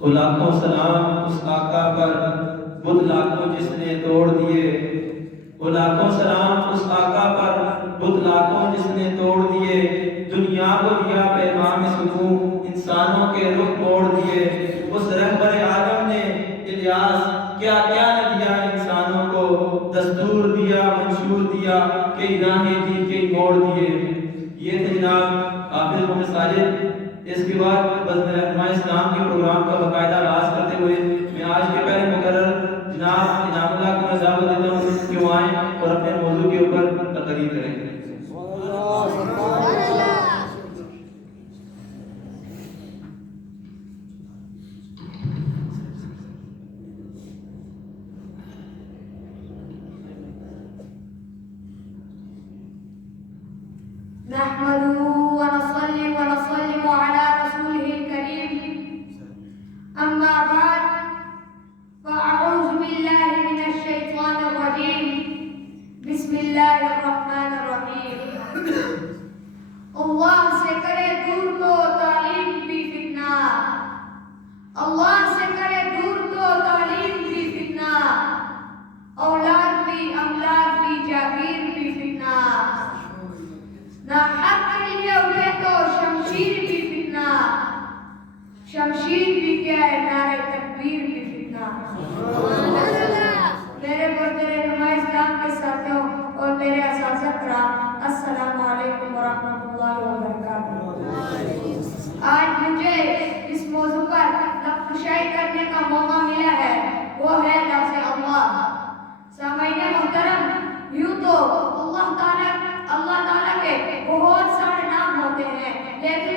ہو لاکھوں سلام اس آقا پر بت لاکھوں جس نے توڑ دیے، ہو لاکھوں سلام اس آقا پر بت لاکھوں جس نے توڑ دیے، دنیا کو دیا پیغام سکون انسانوں کے رخ موڑ دیے، اس رہبر عالم نے الیاس کیا کیا نہ دیا انسانوں کو، دستور دیا منشور دیا کئی راہیں دی کئی موڑ دیے۔ یہ تھے جناب حافظ محمد ساجد۔ اس کے بعد بزم رہنما اسلام کے پروگرام کا باقاعدہ آغاز کرتے ہوئے میں آج کے پہلے مقرر جناب انعام اللہ کو نظام دیتا ہوں کہ وہ آئیں اور اپنے موضوع کے اوپر تقریر کریں۔ نحمده ونصلي ونسلم على رسوله الكريم أما بعد فأعوذ بالله من الشيطان الرجيم بسم الله الرحمن الرحيم اللہ سے کرے دور تو تعلیم بھی فتنہ، اللہ سے کرے دور تو تعلیم بھی فتنہ، اولاد بھی املاک بھی جاگیر بھی فتنہ، نہ حق کے لیے اٹھے تو شمشیر بھی فتنہ، شمشیر بھی کیا ہے نعرہ تکبیر بھی فتنہ۔ میرے برادر رہنما اسلام کے ساتھیوں اور میرے اساتذہ کرام، السلام علیکم ورحمۃ اللہ وبرکاتہ۔ آج مجھے اس موضوع پر نقشائی کرنے کا موقع ملا ہے، وہ ہے لفظ اللہ۔ سامعین محترم، یوں تو اللہ تعالیٰ کے بہت سارے نام ہوتے ہیں، لیکن